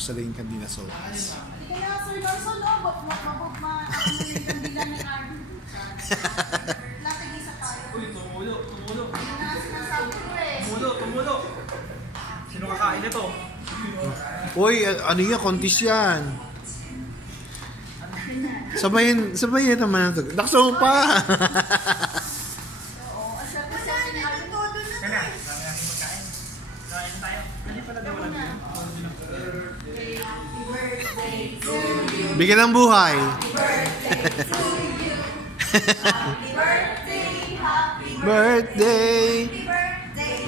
buksan rin yung kandila sa wakas. Kaya Sir Garson, mabog yung kandila ng Arvin. Lasig-isa tayo. Uy, tumulo. Yun na sinasabi ko eh. Tumulo. Sino kakain ito? Uy, ano yan? Kontis yan. Sabayin naman ito. Nakso pa! Bigyan ng buhay. Birthday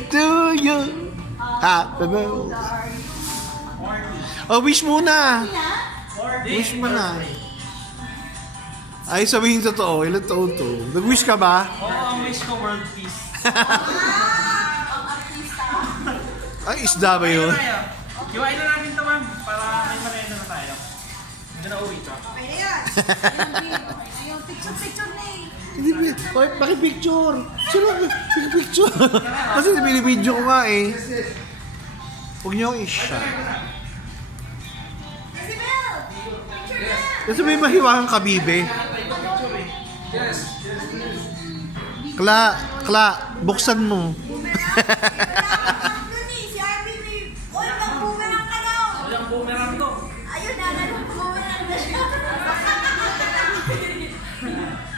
to you. Happy birthday. Oh, wish muna. Wish mo na. Ay, sabihin totoo. Ilan taon to? Nag-wish ka ba? Oo, ang wish ko world peace. Ay, isda ba yun? Iwain na natin ito, ma'am. Para may marenda na tayo. Hindi na uwi ito. Okay na yan. Ayun, picture na eh. Hindi ba? Oy, pakipicture. Sino pakipicture? Kasi binibidyo ko nga eh. Huwag niyo akong i-shot. Kasi may mahiwagang kabibe. Kla, buksan mo. Si Arvin eh. Oy, mag-boomerang ka daw. Walang boomerang to. Ayun na, nag-boomerang na siya.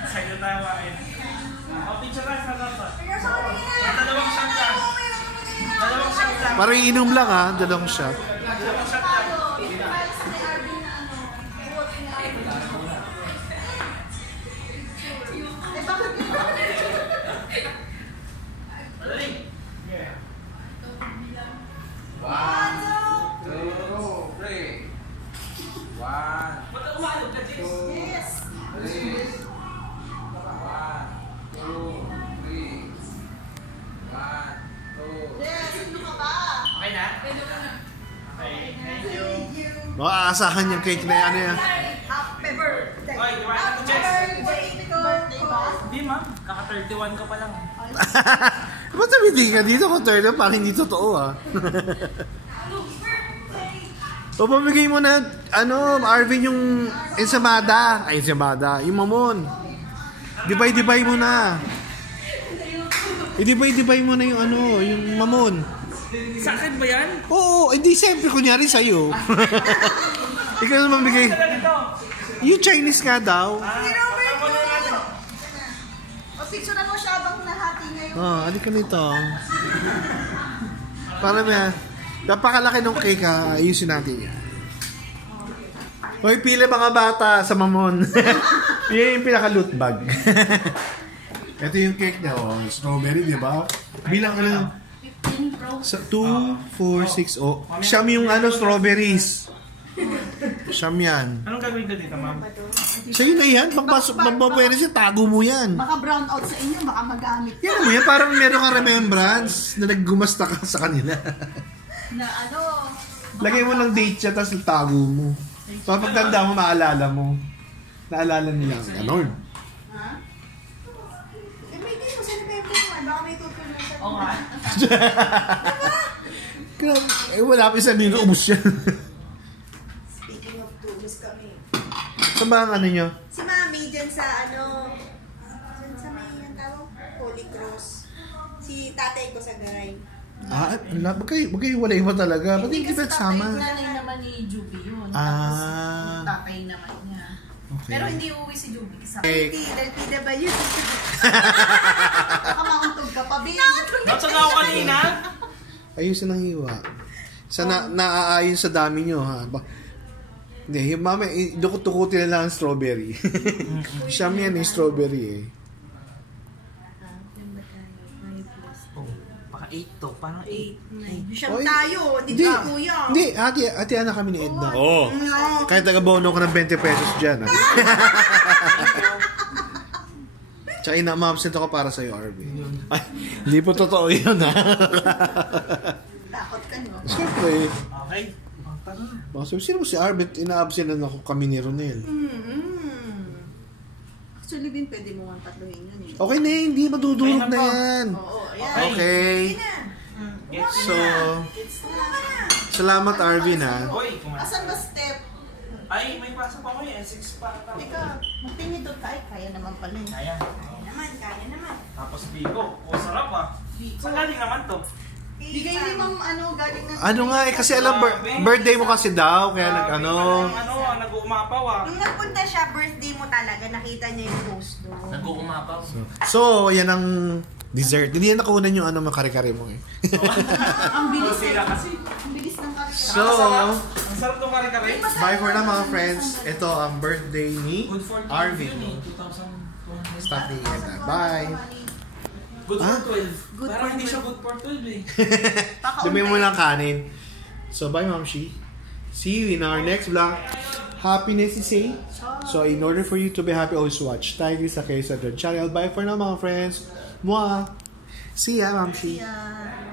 Sa'yo na tayo kain. Picture tayo sa dapat. Dalawang shot lang. Parang inom lang ha, dalawang shot. Dalawang shot lang. Madali. Yeah. 1, 2, 3. 1, Ba't umalog ka, James? 2, 3. 1, 2, 3. 1, 2, 3. Okay na? Okay, thank you. Makaasahan yung cake na yan. Happy birthday. Oy, diwain na to, Happy Jess. birthday ba? Hindi, ma'am. Kaka-31 ka pa lang. Ba't sabihin ka dito kung third na parang hindi totoo ah. O pamigay mo na, Arvin yung ensamada. Ay, ensamada. Yung mamon. Divide mo na. I-divide mo na yung yung mamon. Sa akin ba yan? Oo, hindi siyempre kunyari sa'yo. Ikaw naman bigay. Yung Chinese nga daw. O, picture na mo siya habang nahati ngayon. Ano ka nito? Para may, napakalaki ng cake ha. Ayusin natin yan. Hoy, pila mga bata sa mamon. Yan yung pinaka-loot bag. Ito yung cake niya, strawberry, di ba? Bilang ka lang. 15 Pro. 2, 4, 6, Siyam yung strawberries. Siyam yan. Anong gagawin ka dito, ma'am? Sa'yo na yan. Pampapwede siya, tago mo yan. Baka brown out sa inyo, baka magamit. Yan mo yan, parang meron kang remembrance na naggumasta ka sa kanila. Na Lagay mo ng date siya, tapos tago mo. So, pagtanda mo, maalala mo. Naalala nila. Ganon. Ha? May din mo sa November mo, baka may tutulong sa Oo nga. Grabe. Wala pa isang linggo, ubus yan. Speaking of tulos kami. Saan ba ang nyo? Si Mami dyan sa dyan sa may ang tawag, Holy Cross. Si tatay ko sa garay. Magkahiwalay mo talaga. Ba't hindi ba sama? Nanay naman ni Juby yun. Ah. Tapos tatay naman niya. Okay. Pero hindi uuwi si Juby sa Dalpida ba yun? Baka mauntog ka pa, Bin. Ba't ako kanina? Ayusin ang hiwa. Naaayon sa dami nyo, ha? Hindi, yung mama, dukot-dukutin na lang ang strawberry. Siyam yan yung strawberry, eh. Baka 8 to. Parang 8. Siyang Oy. tayo, di ba, kuya? Hindi, ate Ana kami ni Edna. Oo. No. Kahit taga-bono ko ng 20 pesos dyan, ha? Tsaka ina-absent ako para sa'yo, RV. Ay, hindi po totoo yun, ha? Takot ka, no? Siyempre. Okay. Tara na. Baka sabi, sino si Arbit? Ina-absent na ako kami ni Ronel. Actually, Bin, pwede mo ang tatluhin yun, eh. Okay na yun, hindi madudurog na yan. Oo, ayan. Okay. Sige na. Yes. So, It's na. Salamat, Arvin, ha. Hoy, kumain. Asan ba step? Ay, may pasok pa ko eh. 6 pa. Teka, magtingin doon tayo. Kaya naman pala eh. Kaya. Kaya naman. Tapos bigo. O, sarap ah. Saan galing naman to? Bigay ni ma'am, galing ng... Ano nga eh, kasi alam, birthday mo kasi daw, kaya Ano, nag-uumapaw ah. Nung nagpunta siya, birthday mo talaga, nakita niya yung post doon. Nag-uumapaw. So, yan ang dessert. Hindi yan nakunan yung ano, mga kare-kare mo eh. Ang bilis Sila kasi. Ang bilis ng karika. So, Ang sarap ng kare-kare. bye for now mga friends. Ito ang birthday ni Good for 12 Arvin. yun eh. 2,200. Stop the end. Bye! Good Ah? for 12. Good Parang for hindi 12. siya good for 12 eh. Dumi mo lang kanin. So, bye, Ma'am Shi. See you in our next vlog. Happiness is safe. So, in order for you to be happy, always watch Tiger sa Kaysa channel. Bye for now, mga friends. Mwah! See ya, Ma'am Shi. Yeah.